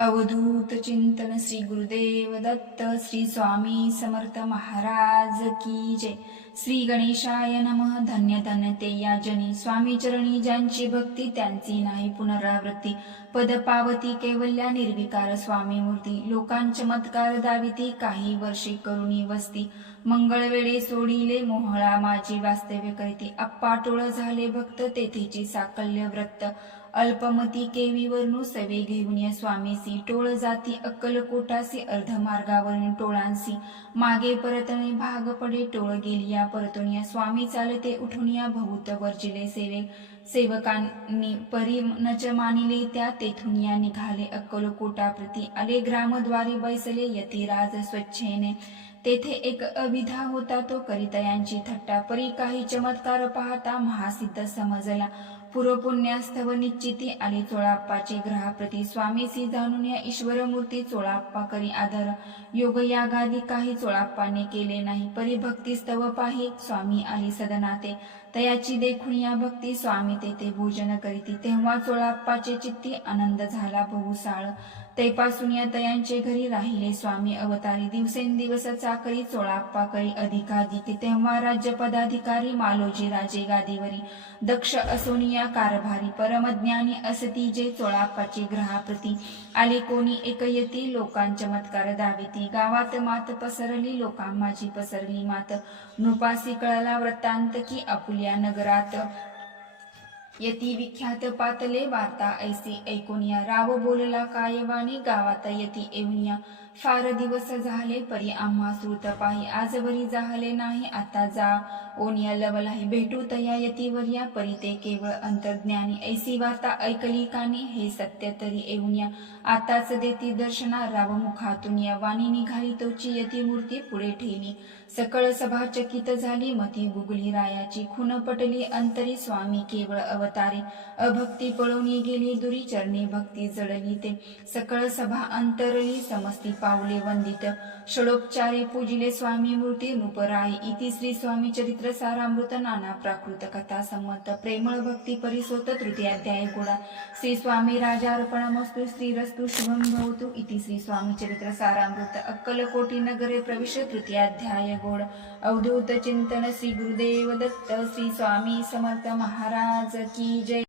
अवधूत चिंतन श्री गुरुदेव दत्त श्री स्वामी समर्थ महाराज की जय। श्री गणेशाय नमः। धन्य धन्य ते या जनी स्वामी चरणी ज्यांची भक्ती त्यांची नाही पुनरावृत्ती। पद पावती कैवल्या निर्विकार स्वामी मूर्ती। लोकांचमत्कार दाविती काही वर्षे करुणी वस्ती। मंगळ वेळे सोडिले मोहळा माझी वास्तव्य करीती। अप्पाटोळ झाले भक्त तेथेची साकल्य व्रत। अल्पमती केवीवरनु सवे घेऊन स्वामीसी। टोळ जाती अक्कलकोटासी अर्धमार्गावरून टोळांसी। मागे परतणे भाग पडे टोळ गेलिया परतुनिया। स्वामी चालते उठुनिया बहुत वर्जिले सेवकांनी परी नच मानिले त्या तेथुनिया निघाले अक्कलकोटाप्रती। आले ग्रामद्वारी बैसले यतिराज स्वच्छेने। तेथे एक अविधा होता तो करितयांची थट्टा। परी काही चमत्कार पाहता महासिद्ध समजला। पुण्यस्थव निश्चिती आली चोळाप्पाचे ग्रहाप्रती। स्वामीसी जाणून या ईश्वर मूर्ती चोळाप्पा करी आदर। योग यागादी काही चोळाप्पाने केले नाही। परी भक्ती स्तव पाही स्वामी आली सदनाते। तयाची देखून या भक्ती स्वामी तेथे भोजन करीती। तेव्हा चोळाप्पाचे चित्ती आनंद झाला बहुसाळ। तैपासून या तयांचे घरी राहिले स्वामी अवतारी। दिवसेंदिवस चाकरी चोळाप्पा करी अधिकाधिक। तेव्हा राज्य पदाधिकारी मालोजी राजे गादीवरी। दक्ष असोनिया कारभारी परमज्ञानी असती जे चोळाप्पाचे ग्रहाप्रती। आले कोणी एक यती लोकांचमत्कार दाविती। गावात मात पसरली लोकां माझी पसरली मात। नृपासी कळला वृत्तांत की आपुल्या नगरात। यती विख्यात पातले वार्ता ऐसी ऐकोनिया। राव बोलला कायवाणी गावात यती येऊनिया। फार दिवस झाले परी आम्हा श्रुत पाही। आजवरी जाहले नाही आता जा ओनिया लवलाही। भेटू तया यतीवर्या परी ते केवळ अंतर्ज्ञानी। ऐसी वार्ता ऐकली कानी हे सत्य तरी येऊनिया। आताच देती दर्शना राव मुखातून या। वाणी निघाली तोची यती मूर्ती पुढे ठेली। सकळ सभा चकित झाली मती गुगली रायाची। खून पटली अंतरी स्वामी केवळ अवतारी। अभक्ती पळून गेली दुरी चरणी भक्ती जडली ते। सकळ सभा अंतरली समस्ती पावले वंदित। षडोपचारे पूजिले स्वामी मूर्ती नृपराई। इति श्री स्वामी चरित्र सारामृत नाना प्राकृत कथा संमत। प्रेमळ भक्ती परिसोत तृतीयाध्याय गोडा। श्री स्वामी राजार्पणमस्तु श्रीरस्तु शुभं भवतु। इति श्री स्वामी चरित्र सारामृत अक्कलकोटी नगरे प्रविश तृतीयाध्याय गोड। अवधूत चिंतन श्री गुरुदेव दत्त श्री स्वामी समर्थ महाराज की जय।